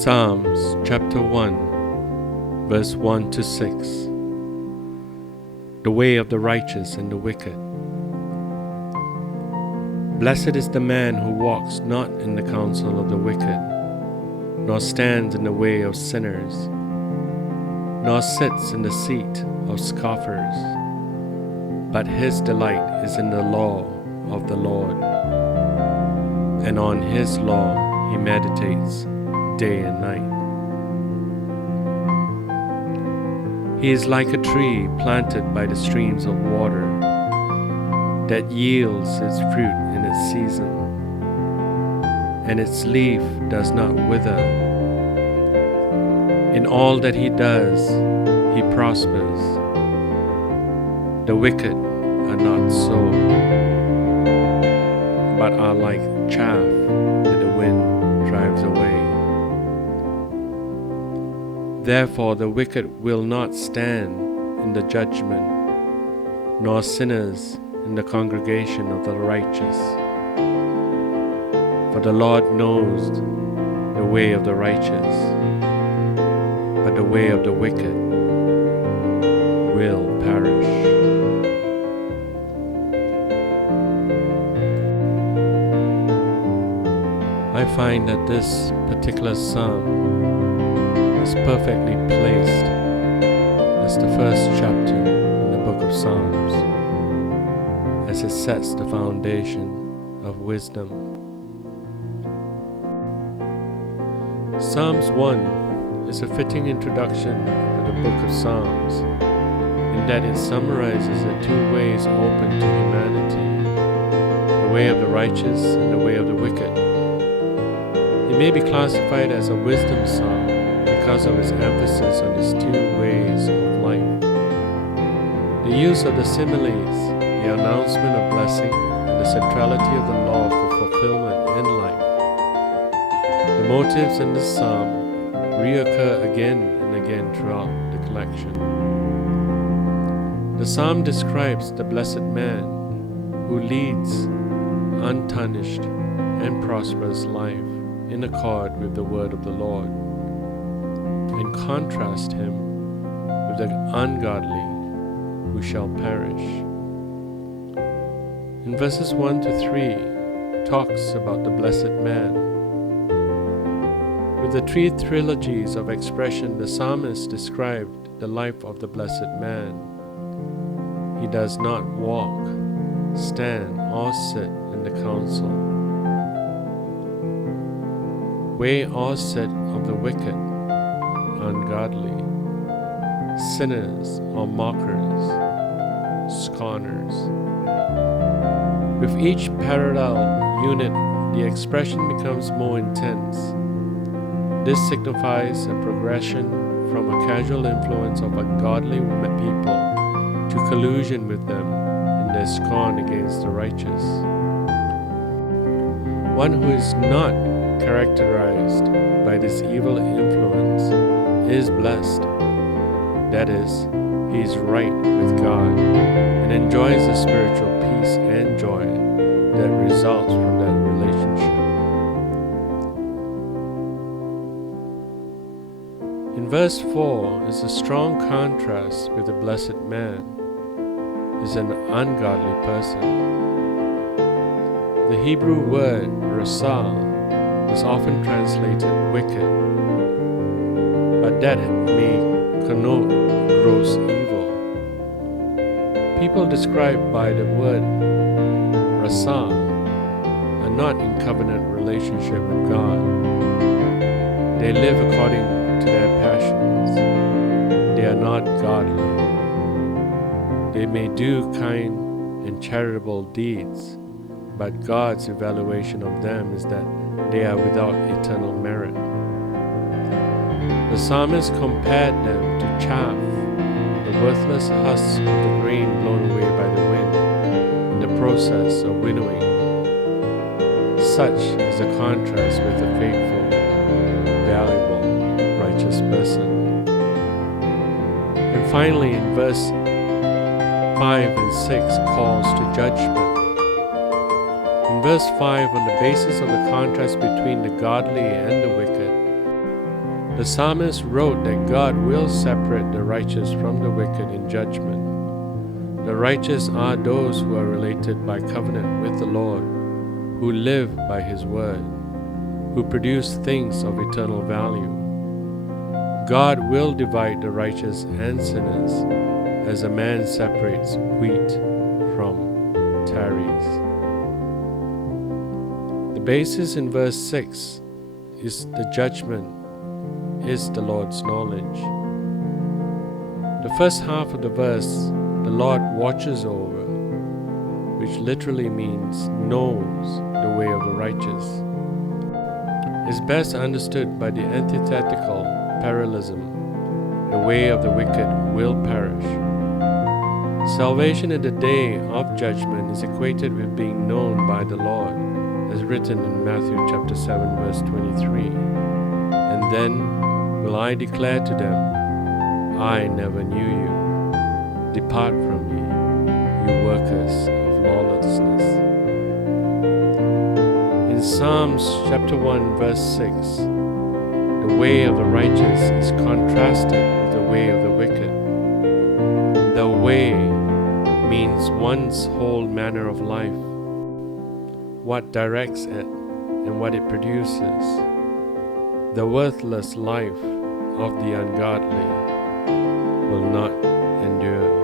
Psalms chapter 1, verse 1 to 6. The way of the righteous and the wicked. Blessed is the man who walks not in the counsel of the wicked, nor stands in the way of sinners, nor sits in the seat of scoffers. But his delight is in the law of the Lord, and on his law he meditates day and night. He is like a tree planted by the streams of water that yields its fruit in its season, and its leaf does not wither. In all that he does, he prospers. The wicked are not so, but are like chaff that the wind drives away. Therefore the wicked will not stand in the judgment, nor sinners in the congregation of the righteous. For the Lord knows the way of the righteous, but the way of the wicked will perish. I find that this particular psalm is perfectly placed as the first chapter in the book of Psalms, as it sets the foundation of wisdom. Psalms 1 is a fitting introduction to the book of Psalms, in that it summarizes the two ways open to humanity, the way of the righteous and the way of the wicked. It may be classified as a wisdom psalm because of its emphasis on these two ways of life. The use of the similes, the announcement of blessing, and the centrality of the law for fulfillment in life. The motives in this psalm reoccur again and again throughout the collection. The psalm describes the blessed man who leads untarnished and prosperous life in accord with the word of the Lord, and contrast him with the ungodly who shall perish. In verses 1 to 3 talks about the blessed man. With the three trilogies of expression, the psalmist described the life of the blessed man. He does not walk, stand, or sit in the counsel, way or sit of the wicked, ungodly, sinners or mockers, scorners. With each parallel unit, the expression becomes more intense. This signifies a progression from a casual influence of ungodly people to collusion with them in their scorn against the righteous. One who is not characterized by this evil influence is blessed. That is, he is right with God and enjoys the spiritual peace and joy that results from that relationship. In verse 4 is a strong contrast with the blessed man is an ungodly person. The Hebrew word rasah is often translated wicked, but that may connote gross evil. People described by the word rasah are not in covenant relationship with God. They live according to their passions. They are not godly. They may do kind and charitable deeds, but God's evaluation of them is that they are without eternal merit. The psalmist compared them to chaff, the worthless husks of the grain blown away by the wind in the process of winnowing. Such is the contrast with the faithful, valuable, righteous person. And finally, in verse 5 and 6 calls to judgment. In verse 5, on the basis of the contrast between the godly and the wicked, The psalmist wrote that God will separate the righteous from the wicked in judgment. The righteous are those who are related by covenant with the Lord, who live by His word, who produce things of eternal value. God will divide the righteous and sinners as a man separates wheat from tares. The basis in verse 6 is the judgment is the Lord's knowledge. The first half of the verse, the Lord watches over, which literally means knows the way of the righteous, is best understood by the antithetical parallelism. The way of the wicked will perish. Salvation in the day of judgment is equated with being known by the Lord, as written in Matthew chapter 7 verse 23. And then will I declare to them, I never knew you. Depart from me, you workers of lawlessness. In Psalms chapter 1 verse 6, the way of the righteous is contrasted with the way of the wicked. The way means one's whole manner of life, what directs it and what it produces. The worthless life of the ungodly will not endure.